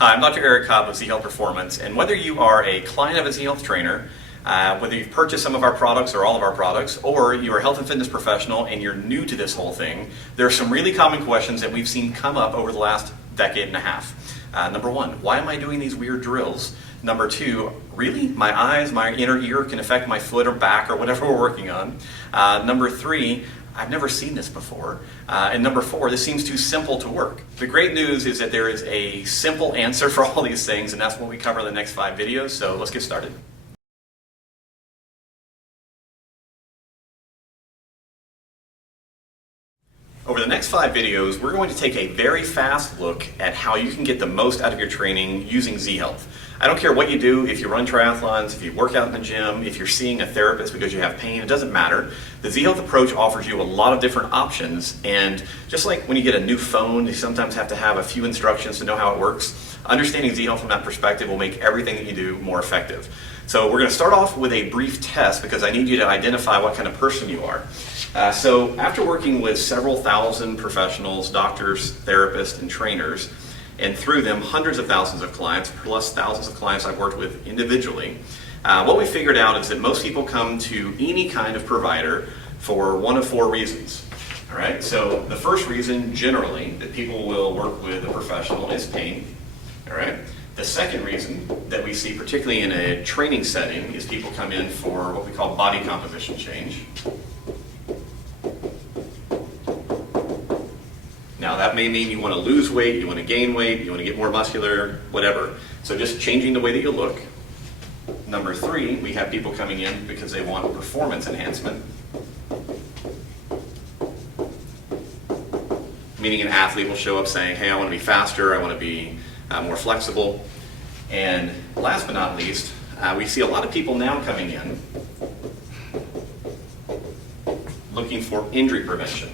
Hi, I'm Dr. Eric Cobb with Z-Health Performance, and whether you are a client of a Z-Health trainer, whether you've purchased some of our products or all of our products, or you're a health and fitness professional and you're new to this whole thing, there are some really common questions that we've seen come up over the last decade and a half. Number one, why am I doing these weird drills? Number two, really? My eyes, my inner ear can affect my foot or back or whatever we're working on. Number three, I've never seen this before. And number four, this seems too simple to work. The great news is that there is a simple answer for all these things, and that's what we cover in the next 5 videos, so let's get started. Over the next 5 videos, we're going to take a very fast look at how you can get the most out of your training using Z-Health. I don't care what you do, if you run triathlons, if you work out in the gym, if you're seeing a therapist because you have pain, it doesn't matter. The Z-Health approach offers you a lot of different options, and just like when you get a new phone, you sometimes have to have a few instructions to know how it works. Understanding Z-Health from that perspective will make everything that you do more effective. So we're going to start off with a brief test because I need you to identify what kind of person you are. So after working with several thousand professionals, doctors, therapists, and trainers, and through them hundreds of thousands of clients, plus thousands of clients I've worked with individually, what we figured out is that most people come to any kind of provider for one of 4 reasons. All right, so the first reason generally that people will work with a professional is pain. All right. The second reason that we see, particularly in a training setting, is people come in for what we call body composition change. Now that may mean you want to lose weight, you want to gain weight, you want to get more muscular, whatever. So just changing the way that you look. Number 3, we have people coming in because they want performance enhancement. Meaning an athlete will show up saying, hey, I want to be faster, I want to be more flexible. And last but not least, we see a lot of people now coming in looking for injury prevention.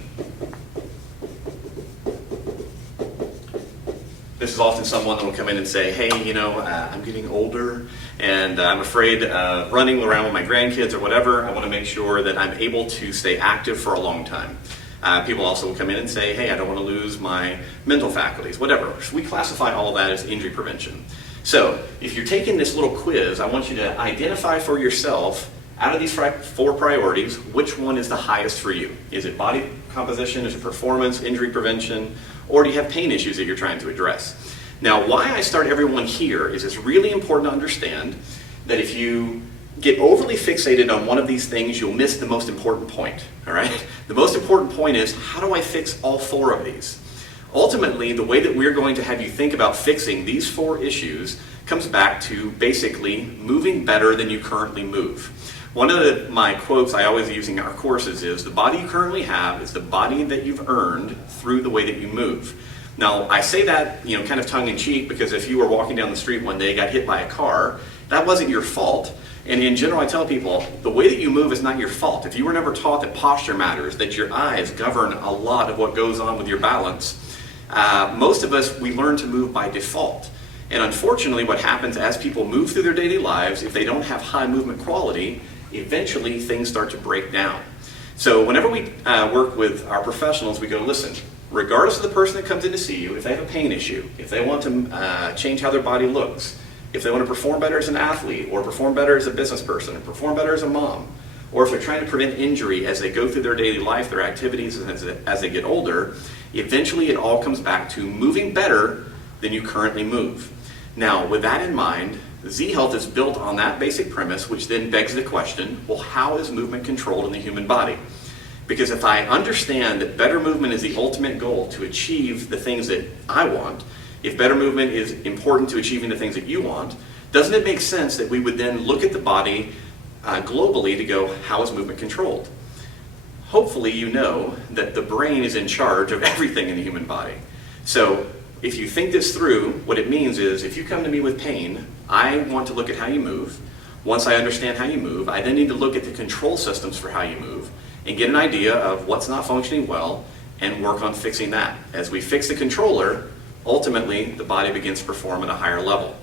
This is often someone that will come in and say, hey, I'm getting older and I'm afraid of running around with my grandkids or whatever. I want to make sure that I'm able to stay active for a long time. People also will come in and say, hey, I don't want to lose my mental faculties, whatever. So we classify all of that as injury prevention. So if you're taking this little quiz, I want you to identify for yourself, out of these 4 priorities, which one is the highest for you? Is it body composition, is it performance, injury prevention, or do you have pain issues that you're trying to address? Now, why I start everyone here is it's really important to understand that if you get overly fixated on one of these things, you'll miss the most important point, all right? The most important point is, how do I fix all 4 of these? Ultimately, the way that we're going to have you think about fixing these 4 issues comes back to basically moving better than you currently move. One of my quotes I always use in our courses is, the body you currently have is the body that you've earned through the way that you move. Now, I say that, kind of tongue-in-cheek, because if you were walking down the street one day, got hit by a car, that wasn't your fault. And in general, I tell people, the way that you move is not your fault. If you were never taught that posture matters, that your eyes govern a lot of what goes on with your balance, most of us, we learn to move by default. And unfortunately, what happens as people move through their daily lives, if they don't have high movement quality, eventually things start to break down. So whenever we work with our professionals, we go, listen, regardless of the person that comes in to see you, if they have a pain issue, if they want to change how their body looks, if they want to perform better as an athlete, or perform better as a business person, or perform better as a mom, or if they're trying to prevent injury as they go through their daily life, their activities, as they get older, eventually it all comes back to moving better than you currently move. Now, with that in mind, Z-Health is built on that basic premise, which then begs the question, well, how is movement controlled in the human body? Because if I understand that better movement is the ultimate goal to achieve the things that I want, if better movement is important to achieving the things that you want, doesn't it make sense that we would then look at the body globally to go, how is movement controlled? Hopefully you know that the brain is in charge of everything in the human body. So if you think this through, what it means is, if you come to me with pain, I want to look at how you move. Once I understand how you move, I then need to look at the control systems for how you move and get an idea of what's not functioning well and work on fixing that. As we fix the controller, ultimately the body begins to perform at a higher level.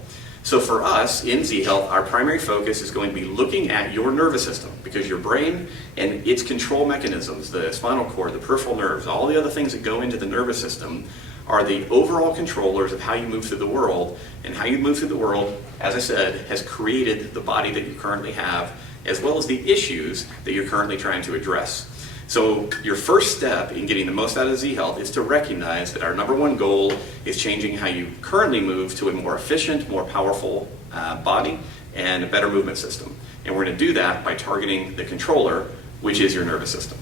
So for us in Z-Health, our primary focus is going to be looking at your nervous system, because your brain and its control mechanisms, the spinal cord, the peripheral nerves, all the other things that go into the nervous system, are the overall controllers of how you move through the world, and how you move through the world, as I said, has created the body that you currently have, as well as the issues that you're currently trying to address. So your first step in getting the most out of Z Health is to recognize that our number one goal is changing how you currently move to a more efficient, more powerful body and a better movement system. And we're going to do that by targeting the controller, which is your nervous system.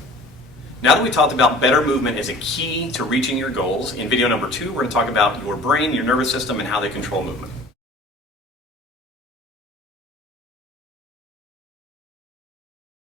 Now that we talked about better movement as a key to reaching your goals, in video number 2, we're going to talk about your brain, your nervous system, and how they control movement.